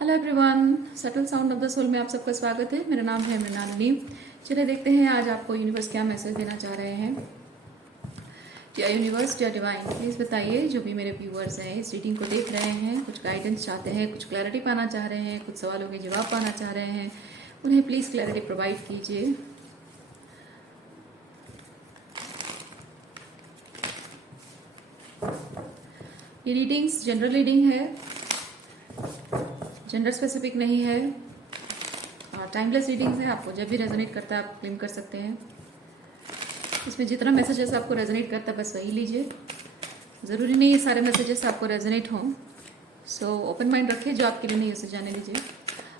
Hello everyone, subtle sound of the soul में आप सबका स्वागत है। मेरा नाम है मृणालिनी। चलिए देखते हैं आज आपको यूनिवर्स क्या मैसेज देना चाह रहे हैं। या यूनिवर्स या डिवाइन, प्लीज़ बताइए। जो भी मेरे व्यूअर्स हैं इस रीडिंग को देख रहे हैं, कुछ गाइडेंस चाहते हैं, कुछ क्लैरिटी पाना चाह रहे हैं, कुछ सवालों के जवाब पाना चाह रहे हैं, उन्हें प्लीज़ क्लैरिटी प्रोवाइड कीजिए। ये रीडिंग्स जनरल रीडिंग है, जेंडर स्पेसिफिक नहीं है और टाइमलेस रीडिंग्स है। आपको जब भी रेजोनेट करता है आप क्लेम कर सकते हैं। इसमें जितना मैसेजेस आपको रेजोनेट करता है बस वही लीजिए। ज़रूरी नहीं ये सारे मैसेजेस आपको रेजोनेट हों, सो ओपन माइंड रखिए। जो आपके लिए नहीं उसे जाने दीजिए।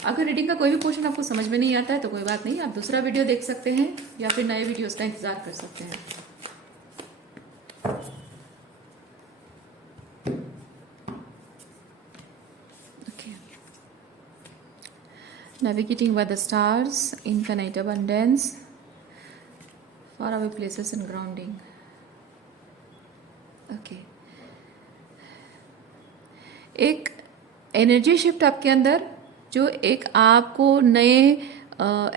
अगर रीडिंग का कोई भी पोर्शन आपको समझ में नहीं आता है तो कोई बात नहीं, आप दूसरा वीडियो देख सकते हैं या फिर नए वीडियोज़ का इंतज़ार कर सकते हैं। Navigating by the stars, infinite abundance, faraway places and grounding. Okay. एक एनर्जी शिफ्ट आपके अंदर जो एक आपको नए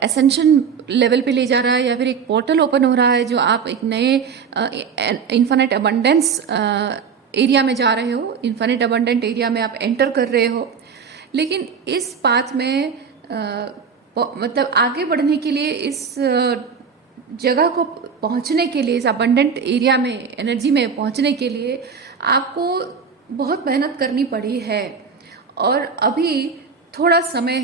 एसेंशन लेवल पे ले जा रहा है, या फिर एक पोर्टल ओपन हो रहा है जो आप एक नए इन्फिनिट अबंडेंस एरिया में जा रहे हो। इन्फिनिट अबंडेंट एरिया में आप एंटर कर रहे हो, लेकिन इस पाथ में मतलब आगे बढ़ने के लिए, इस जगह को पहुंचने के लिए, इस अबंडेंट एरिया में एनर्जी में पहुंचने के लिए आपको बहुत मेहनत करनी पड़ी है। और अभी थोड़ा समय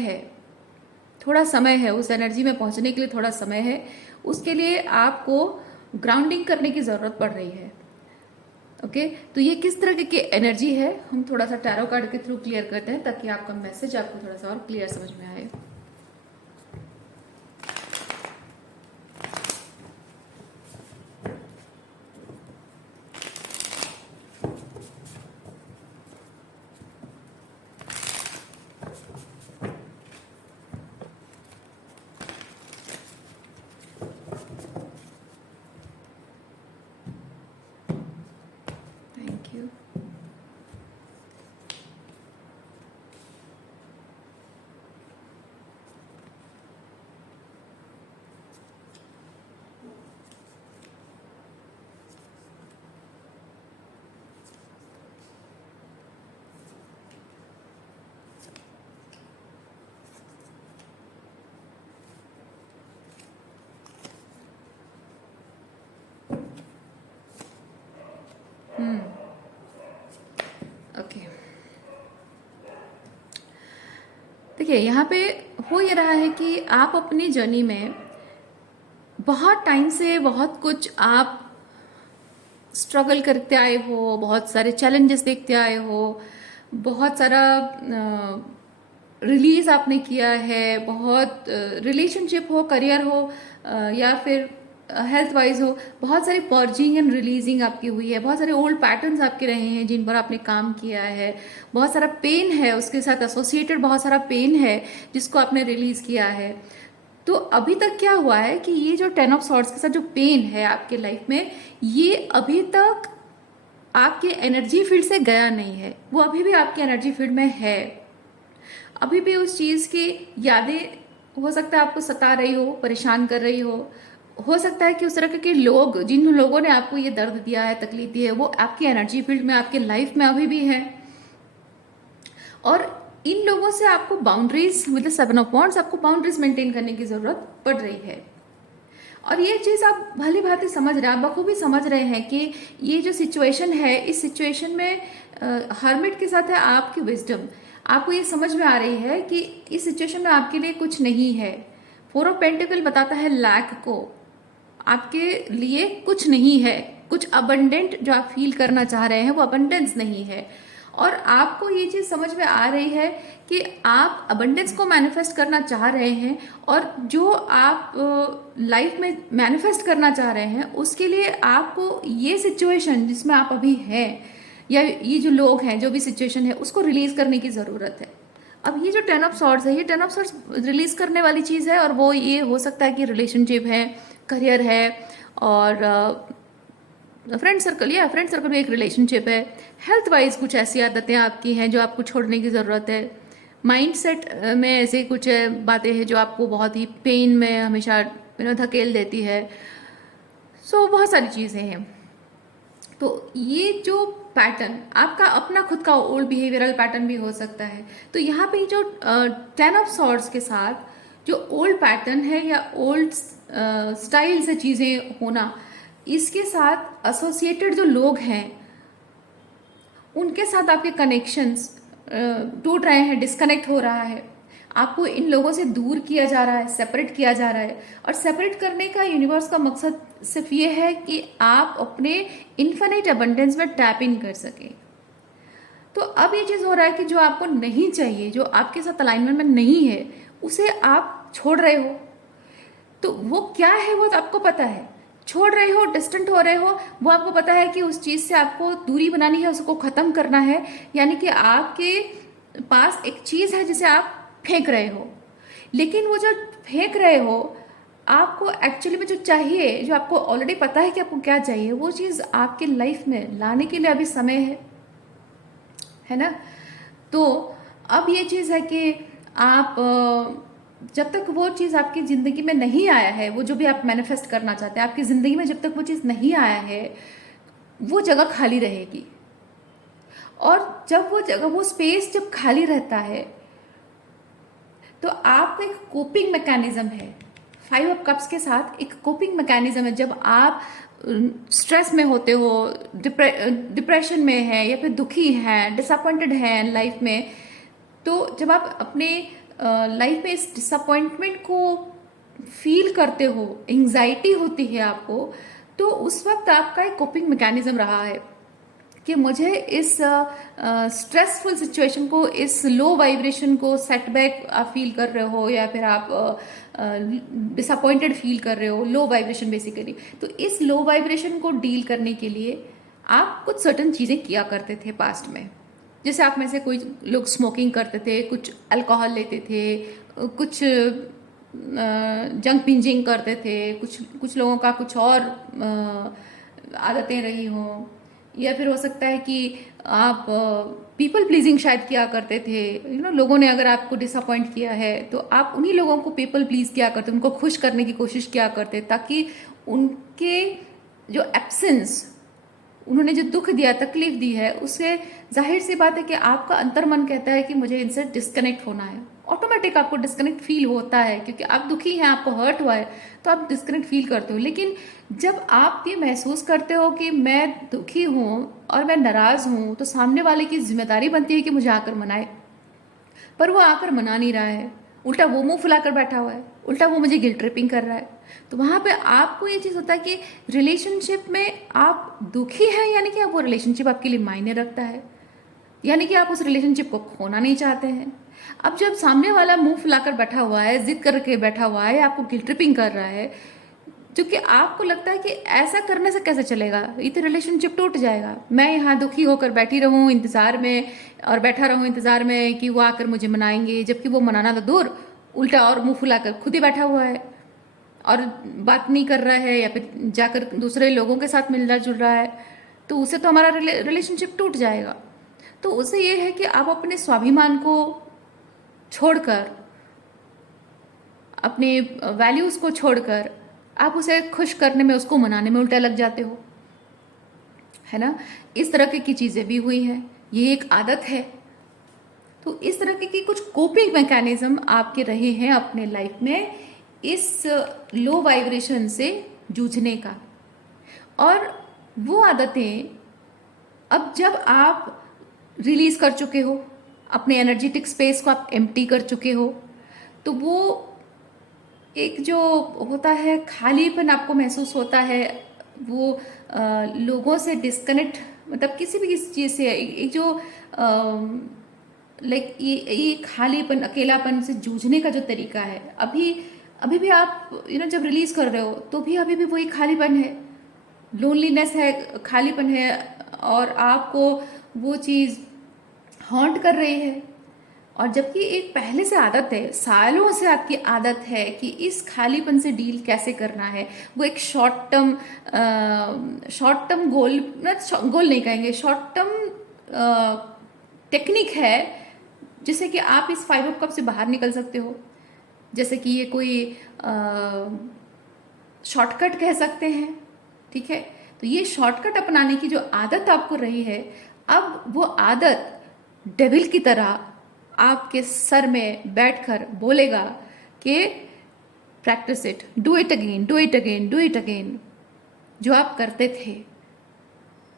है, उस एनर्जी में पहुंचने के लिए थोड़ा समय है। उसके लिए आपको ग्राउंडिंग करने की ज़रूरत पड़ रही है। ओके, तो ये किस तरह की एनर्जी है हम थोड़ा सा टैरो कार्ड के थ्रू क्लियर करते हैं ताकि आपका मैसेज आपको थोड़ा सा और क्लियर समझ में आए। Thank you. ओके, देखिए यहाँ पे हो ये रहा है कि आप अपनी जर्नी में बहुत टाइम से बहुत कुछ आप स्ट्रगल करते आए हो, बहुत सारे चैलेंजेस देखते आए हो, बहुत सारा रिलीज आपने किया है, बहुत रिलेशनशिप हो, करियर हो, या फिर हेल्थ वाइज हो, बहुत सारी पर्जिंग एंड रिलीजिंग आपकी हुई है। बहुत सारे ओल्ड पैटर्न्स आपके रहे हैं जिन पर आपने काम किया है। बहुत सारा पेन है, उसके साथ एसोसिएटेड बहुत सारा पेन है जिसको आपने रिलीज किया है। तो अभी तक क्या हुआ है कि ये जो 10 ऑफ सॉर्ड्स के साथ जो पेन है आपके लाइफ में, ये अभी तक आपके एनर्जी फील्ड से गया नहीं है। वो अभी भी आपके एनर्जी फील्ड में है। अभी भी उस चीज़ की यादें हो सकता है आपको सता रही हो, परेशान कर रही हो सकता है कि उस तरह के लोग, जिन लोगों ने आपको ये दर्द दिया है, तकलीफ दी है, वो आपकी एनर्जी फील्ड में, आपके लाइफ में अभी भी है। और इन लोगों से आपको बाउंड्रीज, मतलब 7 ऑफ वॉन्ड्स, आपको बाउंड्रीज मेंटेन करने की जरूरत पड़ रही है। और ये चीज़ आप भली भांति समझ रहे हैं, आप बखूबी समझ रहे हैं कि ये जो सिचुएशन है, इस सिचुएशन में हर्मिट के साथ है आपकी विजडम। आपको ये समझ में आ रही है कि इस सिचुएशन में आपके लिए कुछ नहीं है। 4 ऑफ पेंटिकल बताता है लैक को, आपके लिए कुछ नहीं है। कुछ अबंडेंट जो आप फील करना चाह रहे हैं वो अबंडेंस नहीं है। और आपको ये चीज़ समझ में आ रही है कि आप अबंडेंस को मैनिफेस्ट करना चाह रहे हैं, और जो आप लाइफ में मैनिफेस्ट करना चाह रहे हैं उसके लिए आपको ये सिचुएशन जिसमें आप अभी हैं, या ये जो लोग हैं, जो भी सिचुएशन है, उसको रिलीज करने की ज़रूरत है। अब ये जो 10 ऑफ सॉर्ड्स है, ये 10 ऑफ सॉर्ड्स रिलीज करने वाली चीज़ है। और वो ये हो सकता है कि रिलेशनशिप है, करियर है, और फ्रेंड सर्कल, या फ्रेंड सर्कल में एक रिलेशनशिप है। हेल्थ वाइज कुछ ऐसी आदतें आपकी हैं जो आपको छोड़ने की ज़रूरत है। माइंडसेट में ऐसे कुछ बातें हैं जो आपको बहुत ही पेन में हमेशा धकेल देती है। सो बहुत सारी चीज़ें हैं। तो ये जो पैटर्न आपका अपना खुद का ओल्ड बिहेवियरल पैटर्न भी हो सकता है। तो यहाँ पे जो 10 ऑफ सॉर्ड्स के साथ जो ओल्ड पैटर्न है या ओल्ड स्टाइल से चीज़ें होना, इसके साथ एसोसिएटेड जो लोग हैं उनके साथ आपके कनेक्शंस टूट रहे हैं, डिस्कनेक्ट हो रहा है, आपको इन लोगों से दूर किया जा रहा है, सेपरेट किया जा रहा है। और सेपरेट करने का यूनिवर्स का मकसद सिर्फ ये है कि आप अपने इन्फिनिट अबंडेंस में टैप इन कर सकें। तो अब ये चीज़ हो रहा है कि जो आपको नहीं चाहिए, जो आपके साथ अलाइनमेंट में नहीं है, उसे आप छोड़ रहे हो। तो वो क्या है वो तो आपको पता है, छोड़ रहे हो, डिस्टेंट हो रहे हो, वो आपको पता है कि उस चीज़ से आपको दूरी बनानी है, उसको ख़त्म करना है। यानी कि आपके पास एक चीज़ है जिसे आप फेंक रहे हो, लेकिन वो जो फेंक रहे हो आपको एक्चुअली में जो चाहिए, जो आपको ऑलरेडी पता है कि आपको क्या चाहिए, वो चीज़ आपके लाइफ में लाने के लिए अभी समय है ना। तो अब ये चीज़ है कि आप जब तक वो चीज़ आपकी ज़िंदगी में नहीं आया है, वो जो भी आप मैनिफेस्ट करना चाहते हैं आपकी ज़िंदगी में, जब तक वो चीज़ नहीं आया है, वो जगह खाली रहेगी। और जब वो जगह, वो स्पेस जब खाली रहता है, तो आपका एक कोपिंग मैकेनिज्म है। 5 ऑफ कप्स के साथ एक कोपिंग मैकेनिज्म है। जब आप स्ट्रेस में होते हो, डिप्रेशन में है, या फिर दुखी हैं, डिसअपॉइंटेड हैं लाइफ में, तो जब आप अपने लाइफ में इस डिसअपॉइंटमेंट को फील करते हो, एंग्जाइटी होती है आपको, तो उस वक्त आपका एक कोपिंग मैकेनिज्म रहा है कि मुझे इस स्ट्रेसफुल सिचुएशन को, इस लो वाइब्रेशन को, सेटबैक आप फील कर रहे हो या फिर आप डिसअपॉइंटेड फील कर रहे हो, लो वाइब्रेशन बेसिकली, तो इस लो वाइब्रेशन को डील करने के लिए आप कुछ सर्टन चीज़ें किया करते थे पास्ट में। जैसे आप में से कोई लोग स्मोकिंग करते थे, कुछ अल्कोहल लेते थे, कुछ जंक बिंजिंग करते थे, कुछ लोगों का कुछ और आदतें रही हों, या फिर हो सकता है कि आप पीपल प्लीजिंग शायद किया करते थे। लोगों ने अगर आपको डिसअपॉइंट किया है तो आप उन्हीं लोगों को पीपल प्लीज किया करते, उनको खुश करने की कोशिश किया करते, ताकि उनके जो एब्सेंस, उन्होंने जो दुख दिया, तकलीफ दी है, उससे जाहिर सी बात है कि आपका अंतर्मन कहता है कि मुझे इनसे डिस्कनेक्ट होना है। ऑटोमेटिक आपको डिस्कनेक्ट फील होता है, क्योंकि आप दुखी हैं, आपको हर्ट हुआ है, तो आप डिस्कनेक्ट फील करते हो। लेकिन जब आप ये महसूस करते हो कि मैं दुखी हूँ और मैं नाराज़ हूँ, तो सामने वाले की जिम्मेदारी बनती है कि मुझे आकर मनाए, पर वो आकर मना नहीं रहा है, उल्टा वो मुंह फुलाकर बैठा हुआ है, उल्टा वो मुझे गिल्ट ट्रिपिंग कर रहा है। तो वहाँ पे आपको ये चीज़ होता है कि रिलेशनशिप में आप दुखी हैं, यानी कि अब वो रिलेशनशिप आपके लिए मायने रखता है, यानी कि आप उस रिलेशनशिप को खोना नहीं चाहते हैं। अब जब सामने वाला मुंह फुलाकर बैठा हुआ है, जिद करके बैठा हुआ है, आपको गिल्ट ट्रिपिंग कर रहा है, जो कि आपको लगता है कि ऐसा करने से कैसे चलेगा, ये तो रिलेशनशिप टूट जाएगा, मैं यहाँ दुखी होकर बैठी रहूँ इंतज़ार में, और बैठा रहूँ इंतज़ार में कि वो आकर मुझे मनाएंगे, जबकि वो मनाना तो दूर, उल्टा और मुंह फुलाकर खुद ही बैठा हुआ है और बात नहीं कर रहा है, या फिर जाकर दूसरे लोगों के साथ मिल जुल रहा है, तो उससे तो हमारा रिलेशनशिप टूट जाएगा। तो उससे ये है कि आप अपने स्वाभिमान को छोड़कर, अपने वैल्यूज़ को छोड़कर, आप उसे खुश करने में, उसको मनाने में उल्टा लग जाते हो, है ना। इस तरह की चीज़ें भी हुई हैं, ये एक आदत है। तो इस तरह की कुछ कोपिंग मैकेनिज्म आपके रहे हैं अपने लाइफ में इस लो वाइब्रेशन से जूझने का। और वो आदतें अब जब आप रिलीज कर चुके हो, अपने एनर्जेटिक स्पेस को आप एम्प्टी कर चुके हो, तो वो एक जो होता है खालीपन आपको महसूस होता है, वो लोगों से डिस्कनेक्ट, मतलब किसी भी किसी चीज़ से एक जो लाइक ये खालीपन, अकेलापन से जूझने का जो तरीका है, अभी भी आप जब रिलीज कर रहे हो तो भी अभी भी वही खालीपन है, लोनलीनेस है, खालीपन है, और आपको वो चीज़ हॉन्ट कर रही है। और जबकि एक पहले से आदत है, सालों से आपकी आदत है कि इस खालीपन से डील कैसे करना है, वो एक शॉर्ट टर्म गोल नहीं कहेंगे, शॉर्ट टर्म टेक्निक है जिससे कि आप इस 5 ऑफ कप से बाहर निकल सकते हो। जैसे कि ये कोई शॉर्टकट कह सकते हैं, ठीक है। तो ये शॉर्टकट अपनाने की जो आदत आपको रही है, अब वो आदत डेविल की तरह आपके सर में बैठकर बोलेगा कि practice it, do it again, do it again, do it again, जो आप करते थे,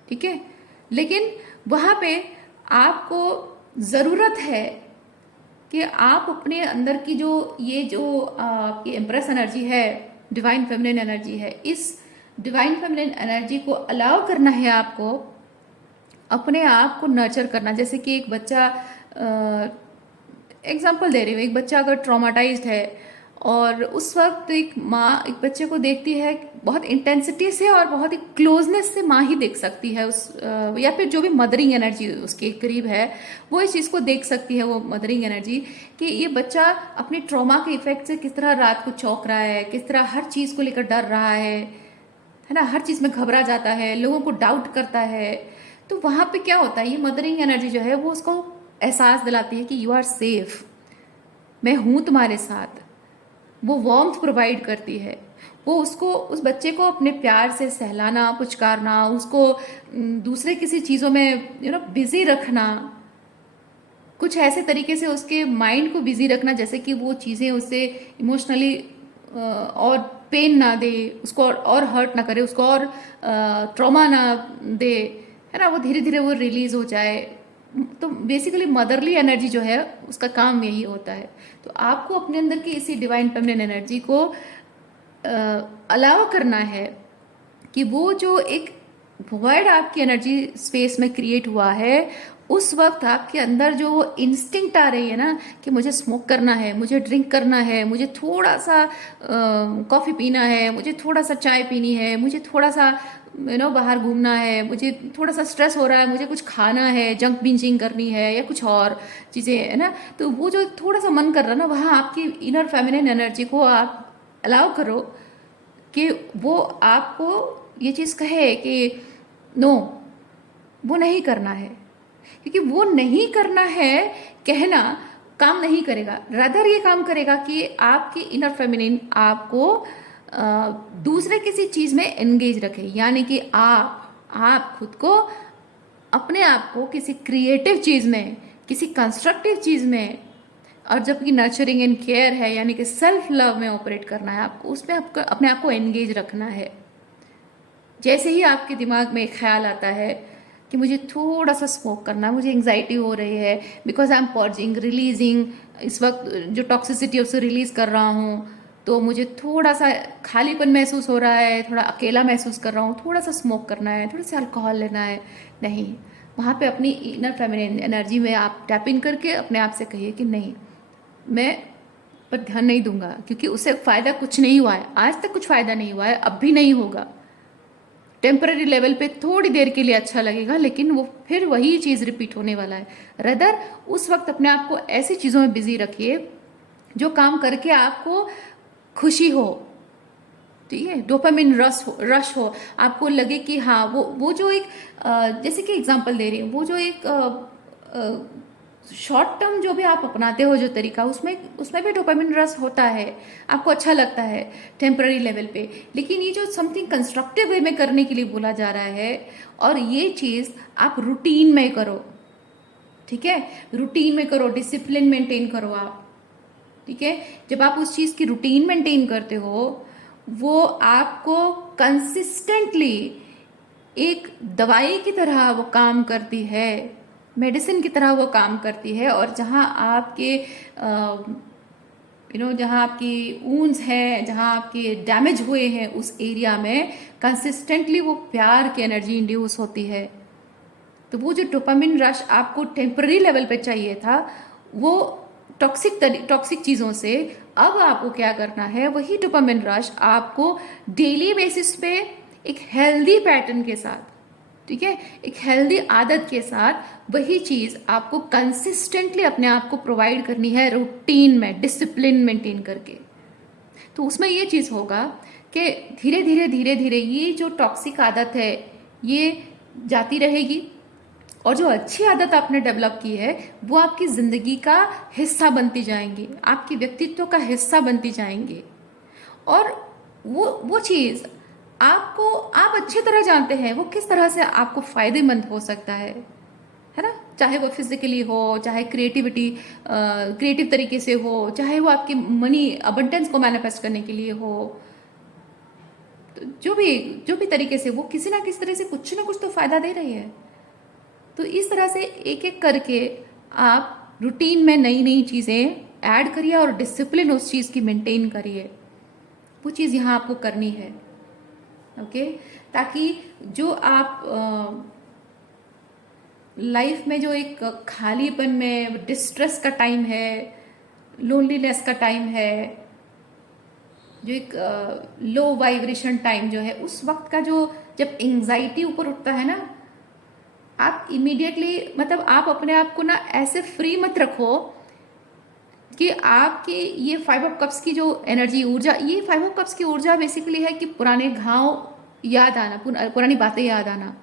ठीक है। लेकिन वहाँ पे आपको ज़रूरत है कि आप अपने अंदर की जो ये जो आपकी एम्प्रेस एनर्जी है, डिवाइन फेमिनिन एनर्जी है, इस डिवाइन फेमिनिन एनर्जी को अलाउ करना है आपको, अपने आप को नर्चर करना। जैसे कि एक बच्चा, एग्जांपल दे रही हूँ, एक बच्चा अगर ट्रॉमाटाइज्ड है और उस वक्त एक माँ एक बच्चे को देखती है बहुत इंटेंसिटी से और बहुत ही क्लोजनेस से, माँ ही देख सकती है उस या फिर जो भी मदरिंग एनर्जी उसके करीब है वो इस चीज़ को देख सकती है, वो मदरिंग एनर्जी, कि ये बच्चा अपने ट्रॉमा के इफेक्ट से किस तरह रात को चौंक रहा है, किस तरह हर चीज़ को लेकर डर रहा है ना, हर चीज़ में घबरा जाता है, लोगों को डाउट करता है। तो वहाँ पे क्या होता है, ये मदरिंग एनर्जी जो है वो उसको एहसास दिलाती है कि यू आर सेफ, मैं हूँ तुम्हारे साथ। वो वार्मथ प्रोवाइड करती है, वो उसको, उस बच्चे को अपने प्यार से सहलाना, पुचकारना, उसको दूसरे किसी चीज़ों में बिजी रखना, कुछ ऐसे तरीके से उसके माइंड को बिजी रखना जैसे कि वो चीज़ें उससे इमोशनली और पेन ना दे, उसको और हर्ट ना करे, उसको और ट्रॉमा ना दे, है ना, वो धीरे धीरे वो रिलीज हो जाए। तो बेसिकली मदरली एनर्जी जो है उसका काम यही होता है। तो आपको अपने अंदर की इसी डिवाइन फेमिनिन एनर्जी को अलाउ करना है कि वो जो एक वॉइड आपकी एनर्जी स्पेस में क्रिएट हुआ है, उस वक्त आपके अंदर जो वो इंस्टिंक्ट आ रही है ना कि मुझे स्मोक करना है, मुझे ड्रिंक करना है, मुझे थोड़ा सा कॉफ़ी पीना है, मुझे थोड़ा सा चाय पीनी है, मुझे थोड़ा सा बाहर घूमना है, मुझे थोड़ा सा स्ट्रेस हो रहा है, मुझे कुछ खाना है, जंक बिंजिंग करनी है या कुछ और चीज़ें, है ना। तो वो जो थोड़ा सा मन कर रहा है ना, वहाँ आपकी इनर फेमिनिन एनर्जी को आप अलाउ करो कि वो आपको ये चीज़ कहे कि नो, वो नहीं करना है। क्योंकि वो नहीं करना है कहना काम नहीं करेगा, रादर ये काम करेगा कि आपकी इनर फेमिनिन आपको दूसरे किसी चीज़ में एंगेज रखे, यानी कि आप खुद को, अपने आप को किसी क्रिएटिव चीज़ में, किसी कंस्ट्रक्टिव चीज़ में, और जबकि नर्चरिंग एंड केयर है यानी कि सेल्फ लव में ऑपरेट करना है आपको, उसमें आपको अपने आप को एंगेज रखना है। जैसे ही आपके दिमाग में एक ख्याल आता है कि मुझे थोड़ा सा स्मोक करना है, मुझे एंग्जाइटी हो रही है because I am purging, releasing, इस वक्त जो टॉक्सिसिटी है उसे रिलीज़ कर रहा हूँ, तो मुझे थोड़ा सा खालीपन महसूस हो रहा है, थोड़ा अकेला महसूस कर रहा हूँ, थोड़ा सा स्मोक करना है, थोड़ा सा अल्कोहल लेना है। नहीं, वहाँ पे अपनी इनर फेमिनिन एनर्जी में आप टैप इन करके अपने आप से कहिए कि नहीं, मैं पर ध्यान नहीं दूंगा, क्योंकि उससे फ़ायदा कुछ नहीं हुआ है, आज तक कुछ फ़ायदा नहीं हुआ है, अब भी नहीं होगा। टेम्पररी लेवल पे थोड़ी देर के लिए अच्छा लगेगा, लेकिन वो फिर वही चीज़ रिपीट होने वाला है। रदर उस वक्त अपने आप को ऐसी चीज़ों में बिजी रखिए जो काम करके आपको खुशी हो, ठीक है, डोपामिन रश हो, आपको लगे कि हाँ वो जो एक जैसे कि एग्जांपल दे रही हूँ, वो जो एक शॉर्ट टर्म जो भी आप अपनाते हो जो तरीका, उसमें भी डोपामिन रश होता है, आपको अच्छा लगता है टेम्पररी लेवल पे। लेकिन ये जो समथिंग कंस्ट्रक्टिव वे में करने के लिए बोला जा रहा है, और ये चीज़ आप रूटीन में करो, ठीक है, रूटीन में करो, डिसिप्लिन मेंटेन करो आप, ठीक है। जब आप उस चीज़ की रूटीन मेंटेन करते हो, वो आपको कंसिस्टेंटली एक दवाई की तरह वो काम करती है, मेडिसिन की तरह वो काम करती है। और जहाँ आपके जहाँ आपकी वूंड्स हैं, जहाँ आपके डैमेज हुए हैं, उस एरिया में कंसिस्टेंटली वो प्यार की एनर्जी इंड्यूस होती है। तो वो जो डोपामिन रश आपको टेम्पररी लेवल पे चाहिए था, वो टॉक्सिक चीज़ों से, अब आपको क्या करना है, वही डोपामिन रश आपको डेली बेसिस पे एक हेल्दी पैटर्न के साथ, ठीक है, एक हेल्दी आदत के साथ वही चीज़ आपको कंसिस्टेंटली अपने आप को प्रोवाइड करनी है, रूटीन में डिसिप्लिन मेंटेन करके। तो उसमें ये चीज़ होगा कि धीरे धीरे ये जो टॉक्सिक आदत है ये जाती रहेगी, और जो अच्छी आदत आपने डेवलप की है वो आपकी ज़िंदगी का हिस्सा बनती जाएंगी, आपकी व्यक्तित्व का हिस्सा बनती जाएंगी। और वो चीज़ आपको, आप अच्छी तरह जानते हैं वो किस तरह से आपको फायदेमंद हो सकता है ना। चाहे वो फिजिकली हो, चाहे क्रिएटिव तरीके से हो, चाहे वो आपके मनी अबंडेंस को मैनिफेस्ट करने के लिए हो, तो जो भी तरीके से वो किसी ना किसी तरह से कुछ ना कुछ तो फायदा दे रही है। तो इस तरह से एक एक करके आप रूटीन में नई नई चीज़ें ऐड करिए और डिसिप्लिन उस चीज़ की मेंटेन करिए। वो चीज़ यहाँ आपको करनी है। ओके, ताकि जो आप लाइफ में जो एक खालीपन में डिस्ट्रेस का टाइम है, लोनलीनेस का टाइम है, जो एक लो वाइब्रेशन टाइम जो है, उस वक्त का जो जब एंजाइटी ऊपर उठता है ना, आप इमीडिएटली मतलब आप अपने आप को ना ऐसे फ्री मत रखो कि आपकी ये 5 ऑफ कप्स की जो एनर्जी ऊर्जा, ये 5 ऑफ कप्स की ऊर्जा बेसिकली है कि पुराने घाव याद आना, पुरानी बातें याद आना।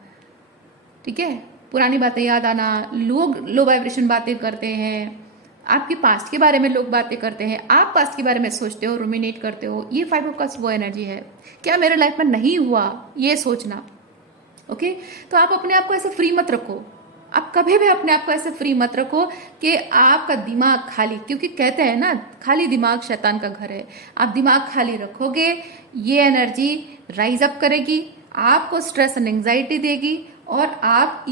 ठीक है, पुरानी बातें याद आना, लोग लो वाइब्रेशन बातें करते हैं, आपके पास्ट के बारे में लोग बातें करते हैं, आप पास्ट के बारे में सोचते हो, रुमिनेट करते हो, ये 5 ऑफ कप्स वो एनर्जी है। क्या मेरे लाइफ में नहीं हुआ, ये सोचना। ओके, तो आप अपने आप को ऐसे फ्री मत रखो, आप कभी भी अपने आप को ऐसे फ्री मत रखो कि आपका दिमाग खाली, क्योंकि कहते हैं ना खाली दिमाग शैतान का घर है। आप दिमाग खाली रखोगे, ये एनर्जी राइज अप करेगी, आपको स्ट्रेस एंड एंग्जाइटी देगी, और आप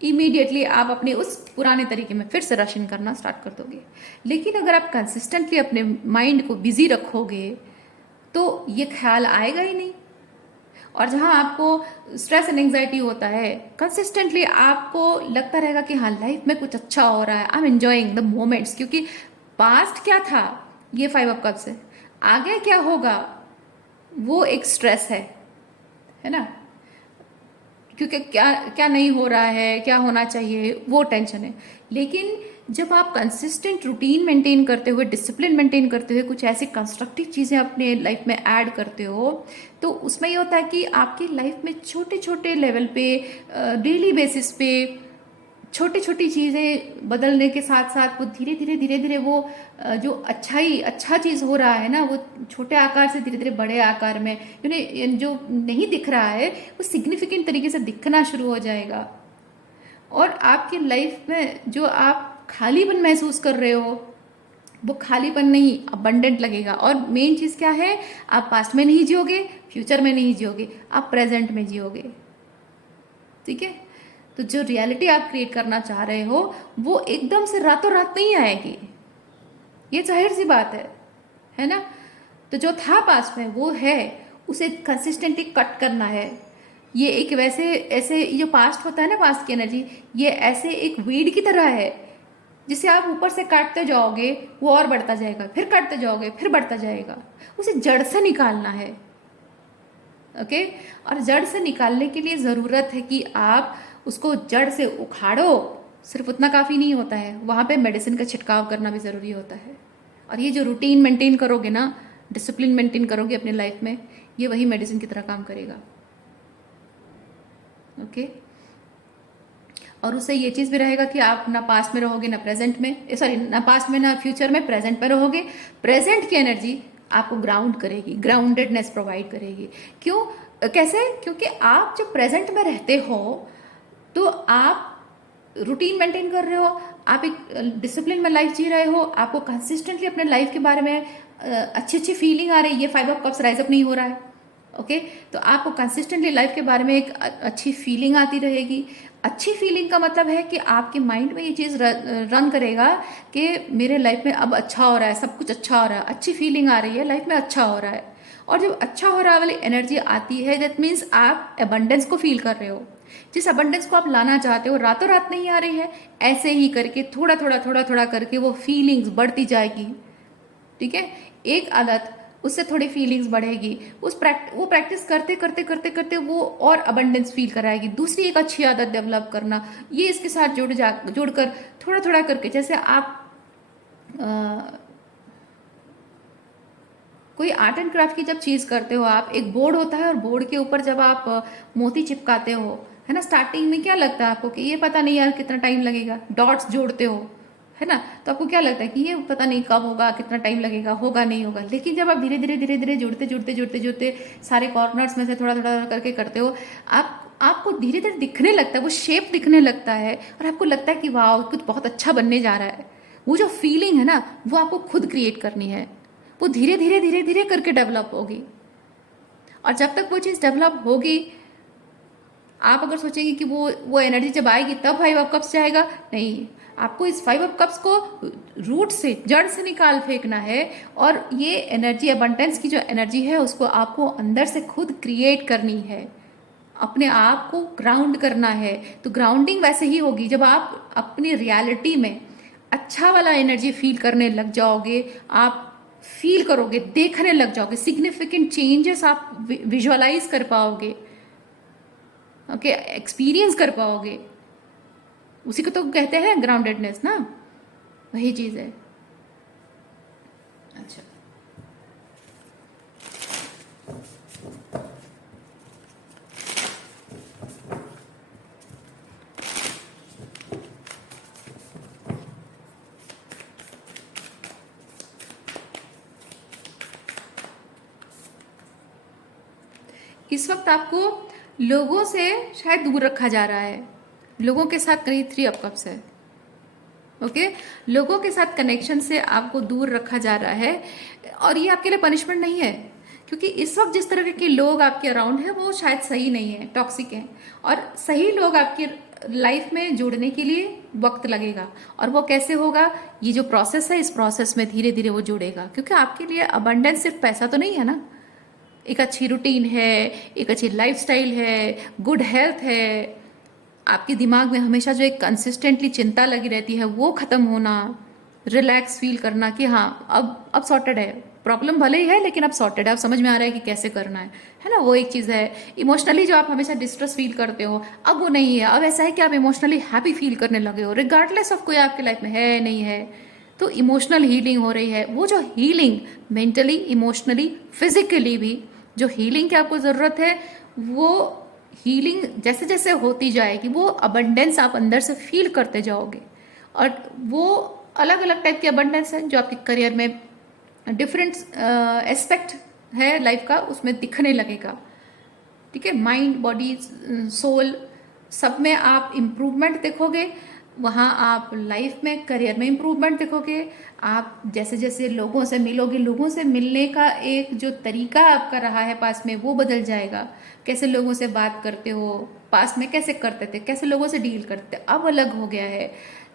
इमीडिएटली आप अपने उस पुराने तरीके में फिर से रशिंग करना स्टार्ट कर दोगे। लेकिन अगर आप कंसिस्टेंटली अपने माइंड को बिजी रखोगे तो ये ख्याल आएगा ही नहीं। और जहाँ आपको स्ट्रेस एंड एंग्जाइटी होता है, कंसिस्टेंटली आपको लगता रहेगा कि हाँ लाइफ में कुछ अच्छा हो रहा है, I am enjoying the moments, क्योंकि पास्ट क्या था ये 5 ऑफ कप्स है, आगे क्या होगा वो एक स्ट्रेस है ना, क्योंकि क्या क्या नहीं हो रहा है, क्या होना चाहिए, वो टेंशन है। लेकिन जब आप कंसिस्टेंट रूटीन मेंटेन करते हुए, डिसिप्लिन मेंटेन करते हुए कुछ ऐसी कंस्ट्रक्टिव चीज़ें अपने लाइफ में ऐड करते हो, तो उसमें ये होता है कि आपकी लाइफ में छोटे छोटे लेवल पे, डेली बेसिस पे छोटी छोटी चीज़ें बदलने के साथ साथ वो धीरे धीरे वो जो अच्छा चीज़ हो रहा है ना, वो छोटे आकार से धीरे धीरे बड़े आकार में, जो नहीं दिख रहा है वो सिग्निफिकेंट तरीके से दिखना शुरू हो जाएगा। और आपकी लाइफ में जो आप खालीपन महसूस कर रहे हो, वो खालीपन नहीं, अबंडेंट लगेगा। और मेन चीज़ क्या है, आप पास्ट में नहीं जियोगे, फ्यूचर में नहीं जियोगे, आप प्रेजेंट में जियोगे। ठीक है, तो जो रियलिटी आप क्रिएट करना चाह रहे हो वो एकदम से रातों रात नहीं आएगी, ये जाहिर सी बात है ना। तो जो था पास्ट में वो है, उसे कंसिस्टेंटली कट करना है। ये एक वैसे ऐसे जो पास्ट होता है ना, पास्ट की एनर्जी, ये ऐसे एक वीड की तरह है जिसे आप ऊपर से काटते जाओगे वो और बढ़ता जाएगा, फिर काटते जाओगे फिर बढ़ता जाएगा। उसे जड़ से निकालना है। ओके, और जड़ से निकालने के लिए ज़रूरत है कि आप उसको जड़ से उखाड़ो। सिर्फ उतना काफ़ी नहीं होता है, वहाँ पे मेडिसिन का छिड़काव करना भी ज़रूरी होता है। और ये जो रूटीन मेंटेन करोगे ना, डिसिप्लिन मेंटेन करोगे अपने लाइफ में, ये वही मेडिसिन की तरह काम करेगा। ओके, और उससे ये चीज़ भी रहेगा कि आप ना पास्ट में रहोगे ना प्रेजेंट में, सॉरी ना पास्ट में ना फ्यूचर में, प्रेजेंट में रहोगे। प्रेजेंट की एनर्जी आपको ग्राउंड करेगी, ग्राउंडेडनेस प्रोवाइड करेगी। क्यों, कैसे? क्योंकि आप जब प्रेजेंट में रहते हो तो आप रूटीन मेंटेन कर रहे हो, आप एक डिसिप्लिन में लाइफ जी रहे हो, आपको कंसिस्टेंटली अपने लाइफ के बारे में अच्छी फीलिंग आ रही है, ये 5 ऑफ कप्स राइज अप नहीं हो रहा है। ओके, तो आपको कंसिस्टेंटली लाइफ के बारे में एक अच्छी फीलिंग आती रहेगी। अच्छी फीलिंग का मतलब है कि आपके माइंड में ये चीज़ रन करेगा कि मेरे लाइफ में अब अच्छा हो रहा है, सब कुछ अच्छा हो रहा है, अच्छी फीलिंग आ रही है, लाइफ में अच्छा हो रहा है। और जब अच्छा हो रहा वाली एनर्जी आती है, दैट मीन्स आप अबंडेंस को फील कर रहे हो। जिस अबंडेंस को आप लाना चाहते हो रातों रात नहीं आ रही है, ऐसे ही करके थोड़ा थोड़ा करके वो फीलिंग्स बढ़ती जाएगी। ठीक है, एक आदत, उससे थोड़ी फीलिंग्स बढ़ेगी, वो प्रैक्टिस करते करते करते करते वो और अबंडेंस फील कराएगी। दूसरी एक अच्छी आदत डेवलप करना, ये इसके साथ जुड़कर थोड़ा थोड़ा करके, जैसे आप कोई आर्ट एंड क्राफ्ट की जब चीज़ करते हो, आप एक बोर्ड होता है और बोर्ड के ऊपर जब आप मोती चिपकाते हो, है ना। स्टार्टिंग में क्या लगता है आपको कि ये पता नहीं यार कितना टाइम लगेगा, डॉट्स जोड़ते हो, है ना, तो आपको क्या लगता है कि ये पता नहीं कब होगा, कितना टाइम लगेगा, होगा नहीं होगा। लेकिन जब आप धीरे धीरे धीरे धीरे जुड़ते जुड़ते जुड़ते जुड़ते सारे कॉर्नर्स में से थोड़ा थोड़ा करके करते हो, आपको धीरे धीरे दिखने लगता है, वो शेप दिखने लगता है, और आपको लगता है कि वाह कुछ बहुत अच्छा बनने जा रहा है। वो जो फीलिंग है ना, वो आपको खुद क्रिएट करनी है, वो धीरे धीरे धीरे धीरे करके डेवलप होगी। और जब तक वो चीज़ डेवलप होगी, आप अगर सोचेंगे कि वो एनर्जी जब आएगी तब 5 ऑफ कप्स जाएगा, नहीं, आपको इस 5 ऑफ कप्स को रूट से, जड़ से निकाल फेंकना है। और ये एनर्जी, अबंडेंस की जो एनर्जी है, उसको आपको अंदर से खुद क्रिएट करनी है, अपने आप को ग्राउंड करना है। तो ग्राउंडिंग वैसे ही होगी जब आप अपनी रियलिटी में अच्छा वाला एनर्जी फील करने लग जाओगे, आप फील करोगे, देखने लग जाओगे, सिग्निफिकेंट चेंजेस आप विजुअलाइज कर पाओगे, ओके, एक्सपीरियंस कर पाओगे। उसी को तो कहते हैं ग्राउंडेडनेस ना, वही चीज है। अच्छा, इस वक्त आपको लोगों से शायद दूर रखा जा रहा है, लोगों के साथ करीब 3 ऑफ कप्स है, ओके, लोगों के साथ कनेक्शन से आपको दूर रखा जा रहा है। और ये आपके लिए पनिशमेंट नहीं है, क्योंकि इस वक्त जिस तरह के लोग आपके अराउंड हैं वो शायद सही नहीं है, टॉक्सिक हैं। और सही लोग आपकी लाइफ में जुड़ने के लिए वक्त लगेगा, और वो कैसे होगा, ये जो प्रोसेस है, इस प्रोसेस में धीरे धीरे वो जुड़ेगा। क्योंकि आपके लिए अबंडेंस सिर्फ पैसा तो नहीं है ना, एक अच्छी रूटीन है, एक अच्छी लाइफस्टाइल है, गुड हेल्थ है, आपके दिमाग में हमेशा जो एक कंसिस्टेंटली चिंता लगी रहती है वो खत्म होना, रिलैक्स फील करना कि हाँ अब सॉर्टेड है, प्रॉब्लम भले ही है लेकिन अब सॉर्टेड है, अब समझ में आ रहा है कि कैसे करना है ना, वो एक चीज़ है। इमोशनली जो आप हमेशा डिस्ट्रेस फील करते हो, अब वो नहीं है, अब ऐसा है कि आप इमोशनली हैप्पी फील करने लगे हो, रिगार्डलेस ऑफ कोई आपके लाइफ में है नहीं है। तो इमोशनल हीलिंग हो रही है, वो जो हीलिंग मेंटली, इमोशनली, फिजिकली भी जो हीलिंग की आपको ज़रूरत है, वो हीलिंग जैसे जैसे होती जाएगी, वो अबंडेंस आप अंदर से फील करते जाओगे। और वो अलग अलग टाइप की अबंडेंस है जो आपके करियर में डिफरेंट एस्पेक्ट है लाइफ का, उसमें दिखने लगेगा, ठीक है। माइंड, बॉडी, सोल, सब में आप इम्प्रूवमेंट देखोगे, वहाँ आप लाइफ में, करियर में इम्प्रूवमेंट देखोगे। आप जैसे जैसे लोगों से मिलोगे, लोगों से मिलने का एक जो तरीका आपका रहा है पास में, वो बदल जाएगा। कैसे लोगों से बात करते हो, पास में कैसे करते थे, कैसे लोगों से डील करते, अब अलग हो गया है।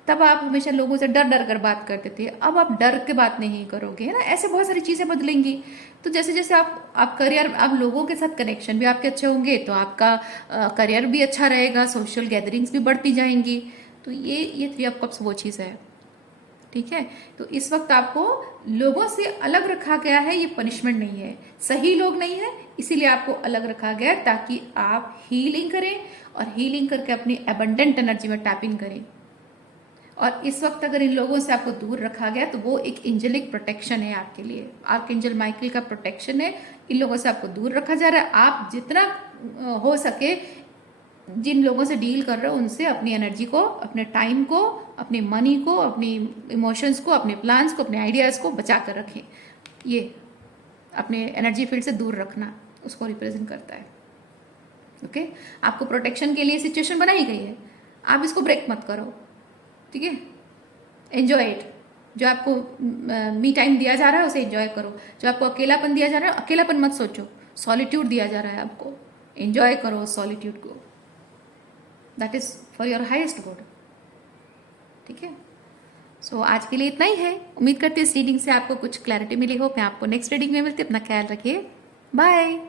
तब आप हमेशा लोगों से डर डर कर बात करते थे, अब आप डर के बात नहीं करोगे, है ना। ऐसे बहुत सारी चीज़ें बदलेंगी। तो जैसे जैसे आप करियर, आप लोगों के साथ कनेक्शन भी आपके अच्छे होंगे, तो आपका करियर भी अच्छा रहेगा, सोशल गैदरिंग्स भी बढ़ती जाएंगी। तो ये 3 ऑफ कप्स वो चीज़ है, ठीक है। तो इस वक्त आपको लोगों से अलग रखा गया है, ये पनिशमेंट नहीं है, सही लोग नहीं है, इसीलिए आपको अलग रखा गया है, ताकि आप हीलिंग करें और हीलिंग करके अपनी एबंडेंट एनर्जी में टैप इन करें। और इस वक्त अगर इन लोगों से आपको दूर रखा गया, तो वो एक एंजेलिक प्रोटेक्शन है आपके लिए, आर्कएंजल माइकल का प्रोटेक्शन है। इन लोगों से आपको दूर रखा जा रहा है। आप जितना हो सके जिन लोगों से डील कर रहे हो, उनसे अपनी एनर्जी को, अपने टाइम को, अपनी मनी को, अपनी इमोशंस को, अपने प्लान्स को, अपने आइडियाज़ को बचा कर रखें। ये अपने एनर्जी फील्ड से दूर रखना उसको रिप्रेजेंट करता है, ओके। आपको प्रोटेक्शन के लिए सिचुएशन बनाई गई है, आप इसको ब्रेक मत करो, ठीक है। Enjoy it. जो आपको मी टाइम दिया जा रहा है उसे एंजॉय करो। जो आपको अकेलापन दिया जा रहा है, अकेलापन मत सोचो, सॉलिट्यूड दिया जा रहा है आपको, एंजॉय करो सॉलिट्यूड को, that is for your highest good, ठीक है। सो आज के लिए इतना ही है। उम्मीद करती हूँ इस रीडिंग से आपको कुछ क्लैरिटी मिली हो। मैं आपको नेक्स्ट रीडिंग में मिलती हूँ। अपना ख्याल रखिए, बाय।